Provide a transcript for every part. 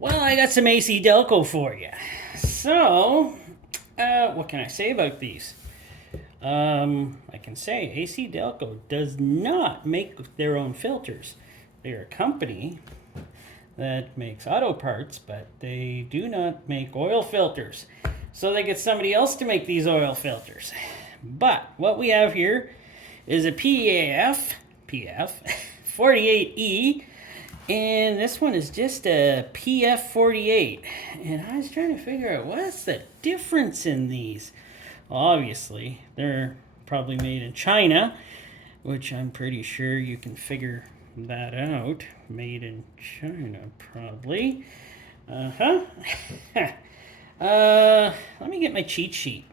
Well, I got some AC Delco for you. So, what can I say about these? I can say AC Delco does not make their own filters. They're a company that makes auto parts, but they do not make oil filters. So they get somebody else to make these oil filters. But what we have here is a PF48E, and this one is just a PF48. And I was trying to figure out what's the difference in these. Obviously, they're probably made in China, which I'm pretty sure you can figure that out. Made in China, probably. Let me get my cheat sheet.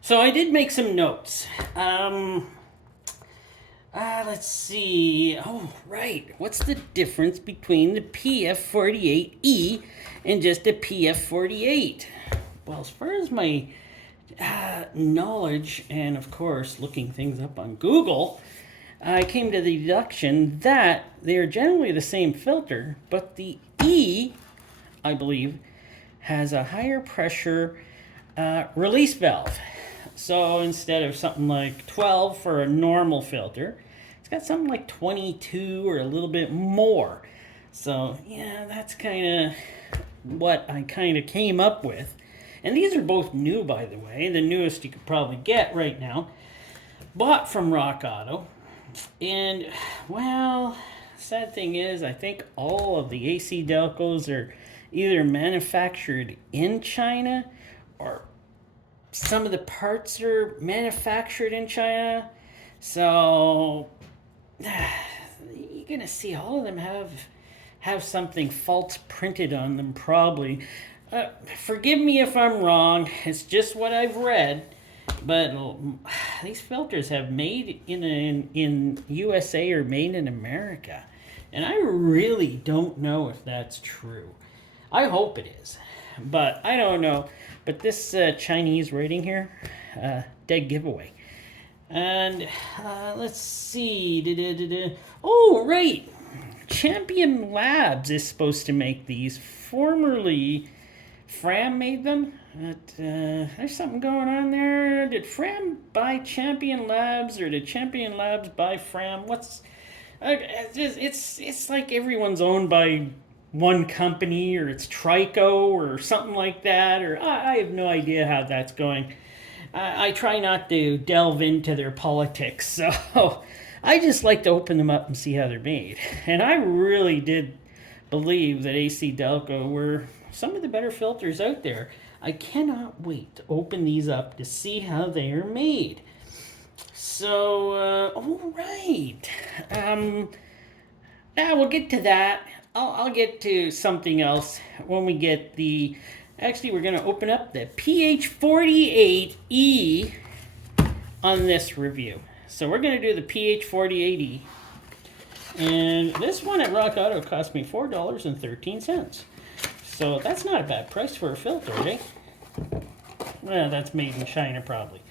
So I did make some notes. Let's see. Oh, right. What's the difference between the PF48E and just a PF48? Well, as far as my knowledge, and of course looking things up on Google, I came to the deduction that they're generally the same filter, but the E, I believe, has a higher pressure release valve. So instead of something like 12 for a normal filter, it's got something like 22 or a little bit more. So yeah, that's kind of what I kind of came up with. And these are both new, by the way. The newest you could probably get right now. Bought from Rock Auto. And, well, sad thing is, I think all of the AC Delcos are either manufactured in China or some of the parts are manufactured in China. So you're gonna see all of them have something false printed on them, probably. Forgive me if I'm wrong. It's just what I've read. But these filters have made in USA or made in America, and I really don't know if that's true. I hope it is, but I don't know. But this Chinese rating here, dead giveaway. And let's see. Oh, right. Champion Labs is supposed to make these. Formerly, Fram made them. But, there's something going on there. Did Fram buy Champion Labs, or did Champion Labs buy Fram? It's like everyone's owned by one company, or it's Trico or something like that, or I have no idea how that's going. I try not to delve into their politics, so I just like to open them up and see how they're made. And I really did believe that AC Delco were some of the better filters out there. I cannot wait to open these up to see how they are made. So, all right. Now we'll get to that. I'll get to something else when we get the... Actually, we're going to open up the PH48E on this review. So we're going to do the PH48E. And this one at Rock Auto cost me $4.13. So that's not a bad price for a filter, eh? Well, that's made in China, probably.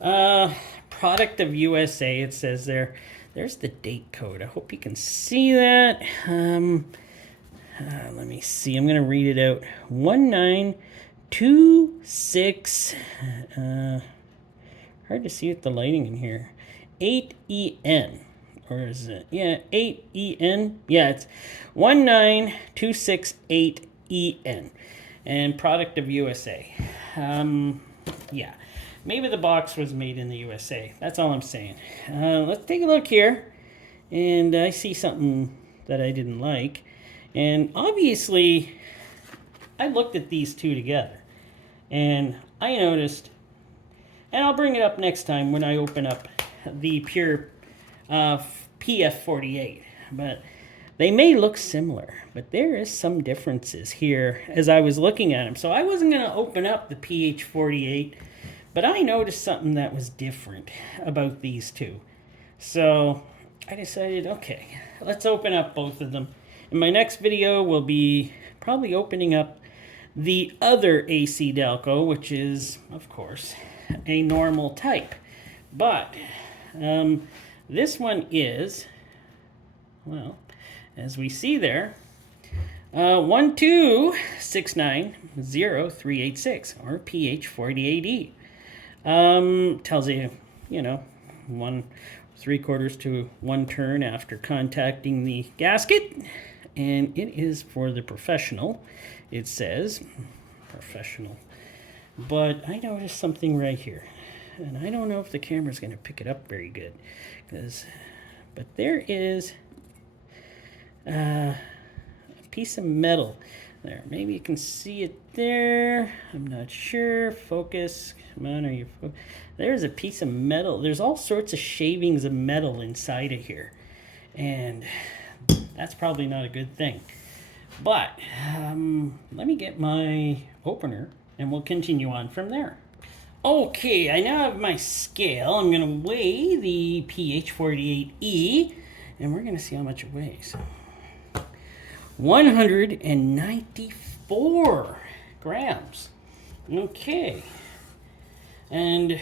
Product of USA, it says there. There's the date code. I hope you can see that. Let me see. I'm going to read it out. 1926. Hard to see with the lighting in here. 8EN. Or is it? Yeah, 8EN. Yeah, it's 19268EN. And product of USA. Yeah. Maybe the box was made in the USA. That's all I'm saying. Let's take a look here. And I see something that I didn't like. And obviously, I looked at these two together. And I noticed, and I'll bring it up next time when I open up the pure PF48. But they may look similar, but there is some differences here as I was looking at them. So I wasn't going to open up the PH48, but I noticed something that was different about these two. So I decided, okay, let's open up both of them. In my next video, we'll be probably opening up the other AC Delco, which is, of course, a normal type. But this one is, well, as we see there, 126903886 or PH48E. Tells you, 1 3/4 to 1 turn after contacting the gasket, and it is for the professional. It says professional, but I noticed something right here, and I don't know if the camera's going to pick it up very good, but there is a piece of metal there. Maybe you can see it there. I'm not sure. Focus. Come on, are you? There's a piece of metal. There's all sorts of shavings of metal inside of here, and that's probably not a good thing. But let me get my opener, and we'll continue on from there. Okay, I now have my scale. I'm going to weigh the PH48E, and we're going to see how much it weighs. 194 grams. Okay. And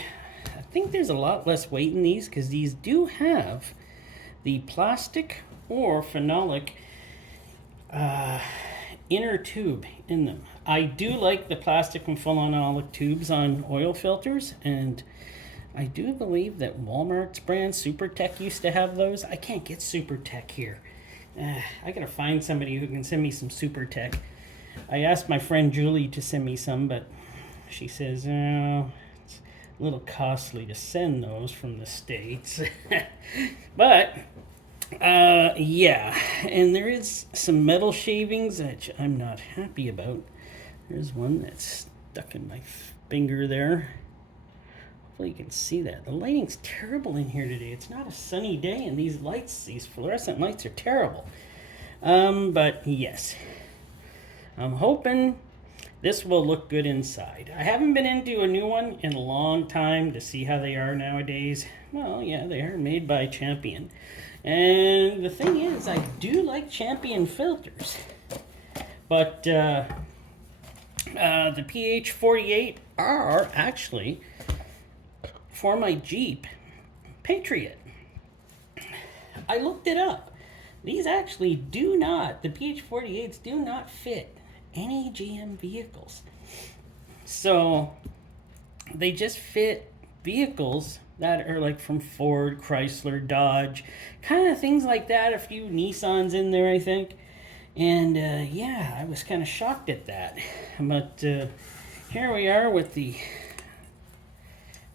I think there's a lot less weight in these because these do have the plastic or phenolic inner tube in them. I do like the plastic and phenolic tubes on oil filters, and I do believe that Walmart's brand Super Tech used to have those. I can't get Super Tech here. I gotta find somebody who can send me some Super Tech. I asked my friend Julie to send me some, but she says, oh, it's a little costly to send those from the States. But, yeah, and there is some metal shavings that I'm not happy about. There's one that's stuck in my finger there. Hopefully you can see that. The lighting's terrible in here today. It's not a sunny day, and these lights, these fluorescent lights are terrible. But yes, I'm hoping this will look good inside. I haven't been into a new one in a long time to see how they are nowadays. Well, yeah, they are made by Champion. And the thing is, I do like Champion filters. But the PH48 are actually for my Jeep Patriot. I looked it up. These actually do not, the PH48s do not fit any GM vehicles. So they just fit vehicles that are like from Ford, Chrysler, Dodge, kind of things like that. A few Nissans in there, I think. And yeah, I was kind of shocked at that. But here we are with the,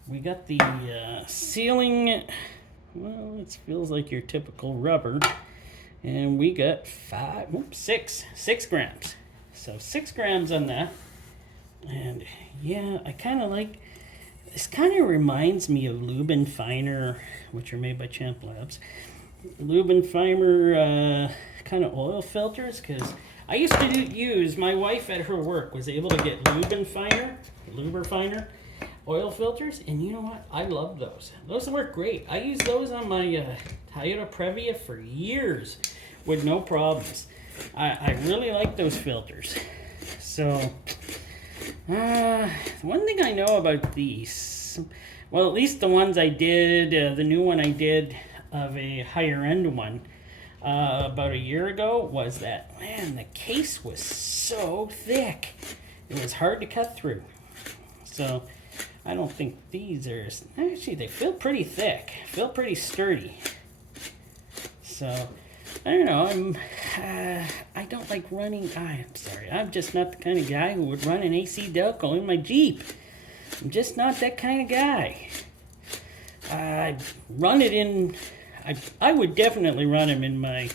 we got the sealing, well, it feels like your typical rubber. And we got 6 grams. So 6 grams on that. And yeah, I kind of like, this kind of reminds me of Lube and Finer, which are made by Champ Labs. Lube and Finer kind of oil filters, because I used to use, my wife at her work was able to get Lube and Finer oil filters, and you know what? I love those. Those work great. I use those on my Toyota Previa for years with no problems. I really like those filters. So, one thing I know about these, well, at least the ones I did, the new one I did of a higher end one about a year ago, was that, man, the case was so thick. It was hard to cut through. So, I don't think these are, actually they feel pretty thick, feel pretty sturdy. So, I don't know, I don't like running, I'm sorry, I'm just not the kind of guy who would run an AC Delco in my Jeep. I'm just not that kind of guy. I run it in, I would definitely run them in my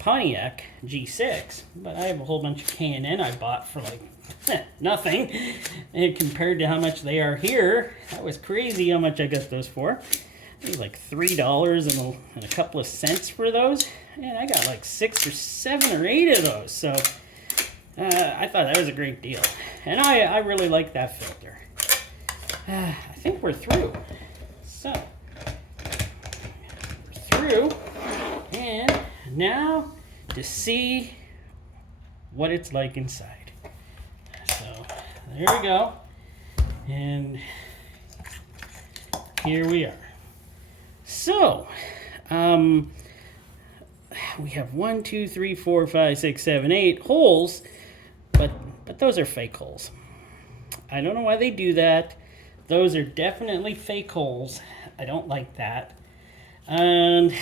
Pontiac G6, but I have a whole bunch of K&N I bought for like nothing, and compared to how much they are here, that was crazy how much I got those for. It was like $3 and a couple of cents for those, and I got like 6 or 7 or 8 of those, so I thought that was a great deal, and I really like that filter. I think we're through, so we're through, and now to see what it's like inside. So there we go, and here we are. So we have 1, 2, 3, 4, 5, 6, 7, 8 holes, but those are fake holes. I don't know why they do that. Those are definitely fake holes. I don't like that. And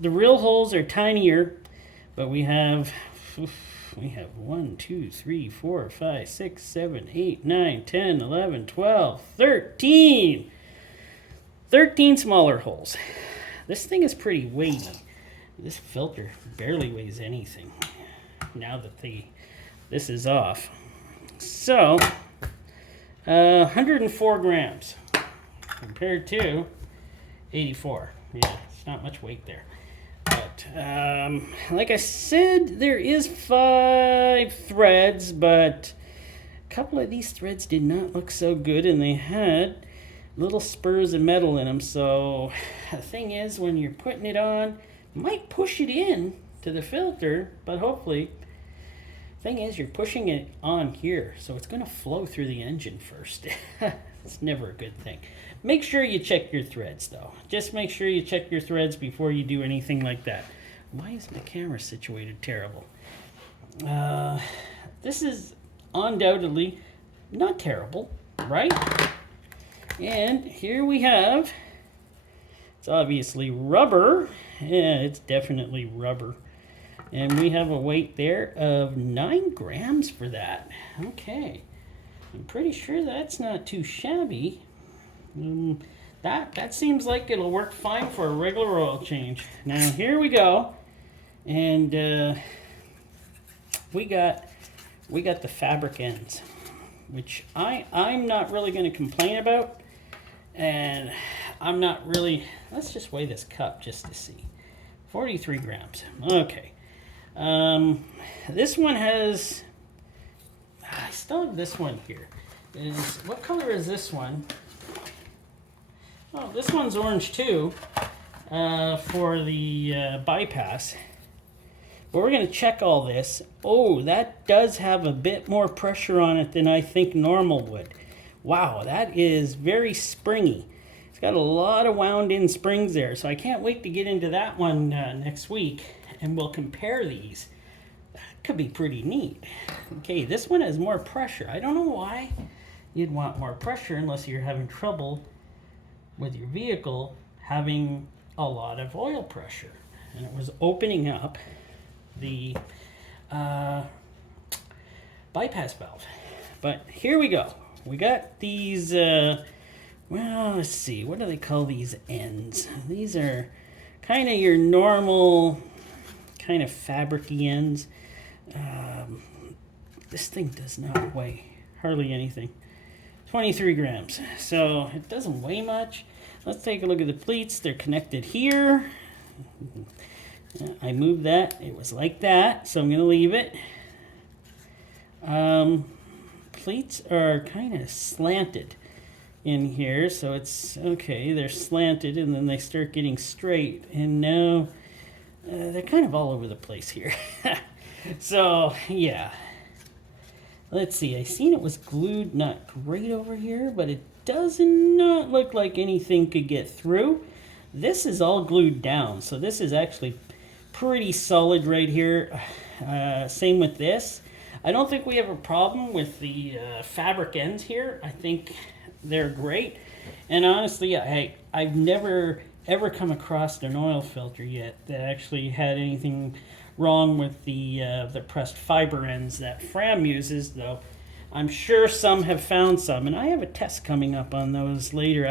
the real holes are tinier, but we have 1, 2, 3, 4, 5, 6, 7, 8, 9, 10, 11, 12, 13. 13 smaller holes. This thing is pretty weighty. This filter barely weighs anything now that this is off. So, 104 grams compared to 84. Yeah, it's not much weight there. But, like I said, there is 5 threads, but a couple of these threads did not look so good, and they had little spurs of metal in them. So the thing is, when you're putting it on, you might push it in to the filter, but hopefully, thing is, you're pushing it on here, so it's going to flow through the engine first. It's never a good thing. Make sure you check your threads, though. Just make sure you check your threads before you do anything like that. Why is my camera situated terrible? This is undoubtedly not terrible, right? And here we have, it's obviously rubber. Yeah, it's definitely rubber. And we have a weight there of 9 grams for that. Okay. I'm pretty sure that's not too shabby. That seems like it'll work fine for a regular oil change. Now here we go. And we got the fabric ends, which I'm not really going to complain about. And I'm not really, let's just weigh this cup just to see. 43 grams. Okay. This one has, I still have this one here. What color is this one? Oh, this one's orange too, for the bypass. But we're going to check all this. Oh, that does have a bit more pressure on it than I think normal would. Wow, that is very springy. It's got a lot of wound in springs there, so I can't wait to get into that one next week, and we'll compare these. That could be pretty neat. Okay, this one has more pressure. I don't know why you'd want more pressure unless you're having trouble with your vehicle having a lot of oil pressure. And it was opening up the bypass valve. But here we go. We got these, well, let's see, what do they call these ends? These are kind of your normal kind of fabric-y ends. This thing does not weigh hardly anything. 23 grams, so it doesn't weigh much. Let's take a look at the pleats. They're connected here. I moved that. It was like that, so I'm going to leave it. Pleats are kind of slanted in here, so it's okay. They're slanted, and then they start getting straight, and now they're kind of all over the place here. So yeah, let's see. I seen it was glued not great over here, but it does not look like anything could get through. This is all glued down, so this is actually pretty solid right here. Same with this. I don't think we have a problem with the fabric ends here. I think they're great. And honestly, I've never ever come across an oil filter yet that actually had anything wrong with the pressed fiber ends that Fram uses, though I'm sure some have found some, and I have a test coming up on those later.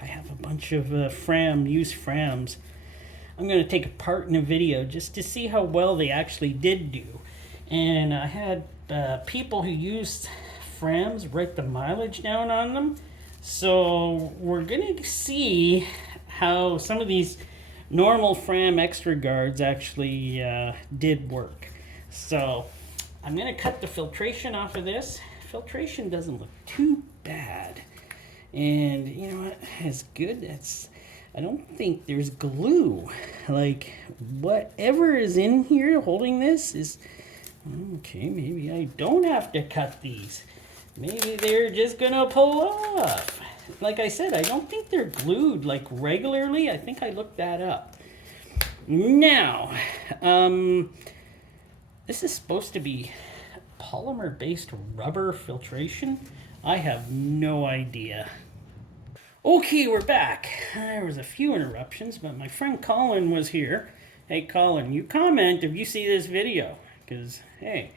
I have a bunch of used Frams. I'm going to take apart in a video just to see how well they actually did do. And I had people who used Frams write the mileage down on them. So we're going to see how some of these normal Fram extra guards actually did work. So I'm going to cut the filtration off of this. Filtration doesn't look too bad. And you know what? As good as, I don't think there's glue. Like, whatever is in here holding this is, okay, maybe I don't have to cut these. Maybe they're just gonna pull off. Like I said, I don't think they're glued like regularly. I think I looked that up. Now, this is supposed to be polymer-based rubber filtration. I have no idea. Okay, we're back. There was a few interruptions, but my friend Colin was here. Hey, Colin, you comment if you see this video, because, hey,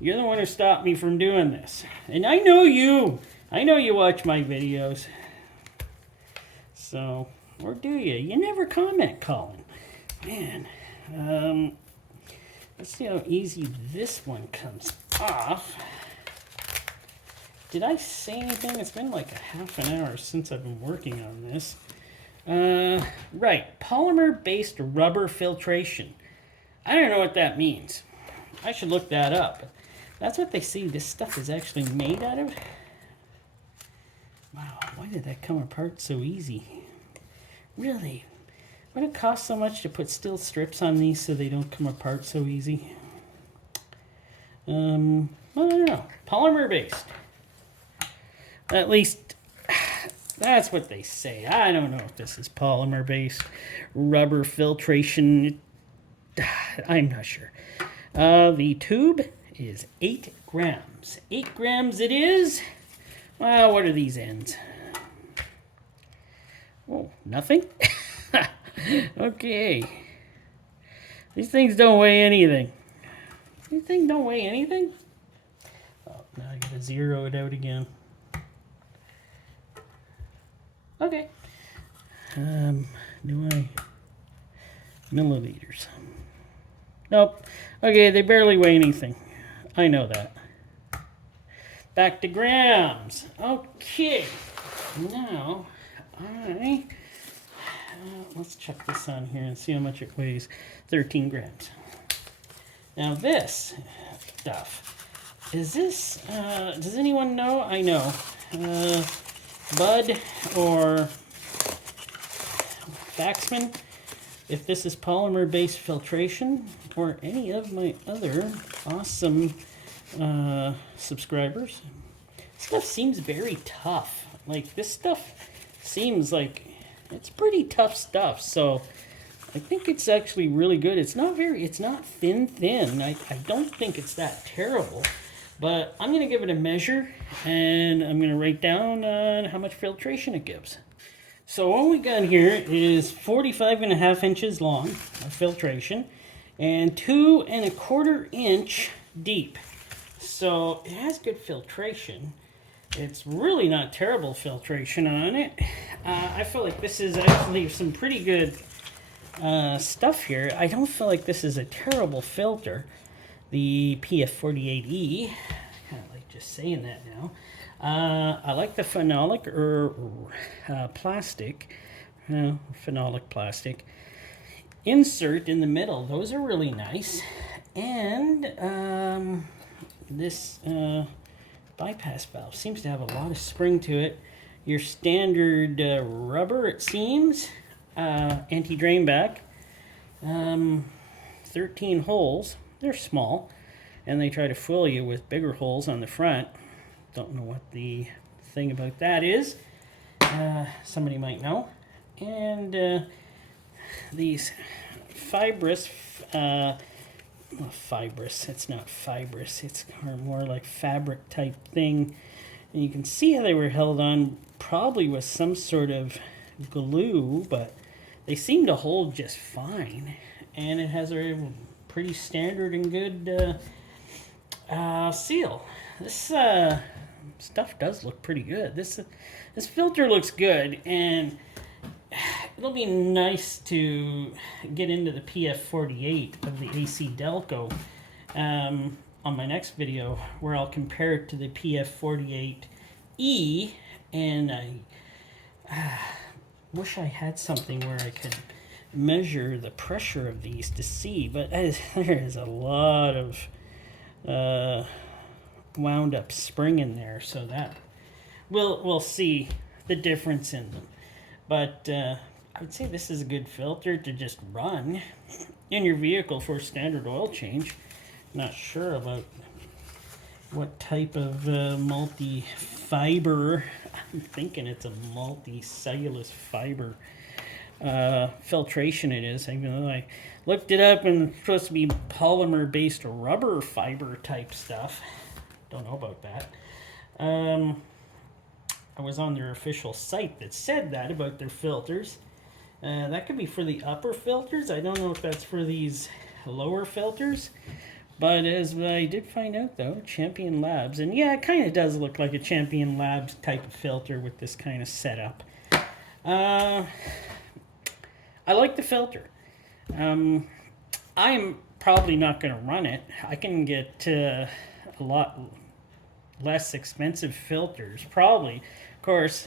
you're the one who stopped me from doing this. And I know you. I know you watch my videos. So, or do you? You never comment, Colin. Man, let's see how easy this one comes off. Did I say anything? It's been like a half an hour since I've been working on this. Right, polymer-based rubber filtration. I don't know what that means. I should look that up. That's what they say this stuff is actually made out of. Wow, why did that come apart so easy? Really? Would it cost so much to put steel strips on these so they don't come apart so easy? I don't know. Polymer-based. At least, that's what they say. I don't know if this is polymer-based rubber filtration. I'm not sure. The tube is 8 grams. 8 grams it is. Well, what are these ends? Oh, nothing? Okay. These things don't weigh anything. These things don't weigh anything? Oh, now I gotta zero it out again. Okay. Do I? Milliliters. Nope. Okay, they barely weigh anything. I know that. Back to grams. Okay. Now, let's check this on here and see how much it weighs. 13 grams. Now this stuff, is this, does anyone know? I know. Bud or Baxman, if this is polymer-based filtration, or any of my other awesome subscribers. Stuff seems very tough. Like, this stuff seems like it's pretty tough stuff, so I think it's actually really good. It's not thin. I don't think it's that terrible. But I'm going to give it a measure, and I'm going to write down how much filtration it gives. So what we got here is 45.5 inches long of filtration, and 2 1/4 inch deep. So it has good filtration. It's really not terrible filtration on it. I feel like this is actually some pretty good stuff here. I don't feel like this is a terrible filter. The PF48E, I kind of like just saying that now. I like the phenolic or plastic, phenolic plastic insert in the middle. Those are really nice. And this bypass valve seems to have a lot of spring to it. Your standard rubber, it seems, anti-drain back. 13 holes. They're small, and they try to fool you with bigger holes on the front. Don't know what the thing about that is. Somebody might know. And these fibrous, fibrous, it's not fibrous, it's more like fabric type thing. And you can see how they were held on probably with some sort of glue, but they seem to hold just fine. And it has a pretty standard and good seal. This stuff does look pretty good. This filter looks good, and it'll be nice to get into the PF48 of the AC Delco on my next video, where I'll compare it to the PF48E, and I wish I had something where I could measure the pressure of these to see, but there is a lot of wound up spring in there, so that we'll see the difference in them. But I would say this is a good filter to just run in your vehicle for a standard oil change. Not sure about what type of multi-fiber. I'm thinking it's a multi-cellulose fiber filtration it is, even though I looked it up and it's supposed to be polymer-based rubber fiber type stuff. Don't know about that. I was on their official site that said that about their filters. That could be for the upper filters. I don't know if that's for these lower filters. But as I did find out, though, Champion Labs, and yeah, it kind of does look like a Champion Labs type of filter with this kind of setup. I like the filter. I'm probably not going to run it. I can get a lot less expensive filters, probably. Of course,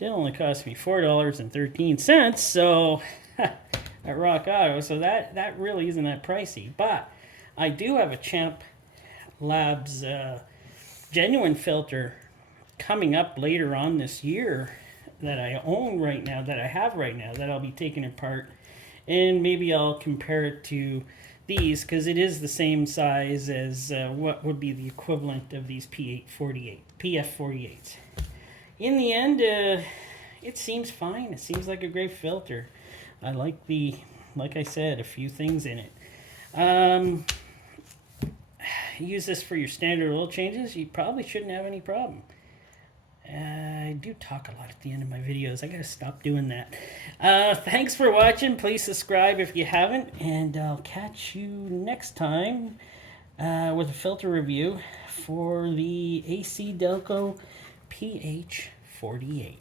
it only cost me $4.13, so at Rock Auto, so that really isn't that pricey. But I do have a Champ Labs genuine filter coming up later on this year that I own right now, that I have right now, that I'll be taking apart, and maybe I'll compare it to these, because it is the same size as what would be the equivalent of these PF48s. In the end, it seems fine. It seems like a great filter. I like like I said, a few things in it. Use this for your standard oil changes, you probably shouldn't have any problem. I do talk a lot at the end of my videos. I gotta stop doing that. Thanks for watching. Please subscribe if you haven't, and I'll catch you next time with a filter review for the AC Delco PF48.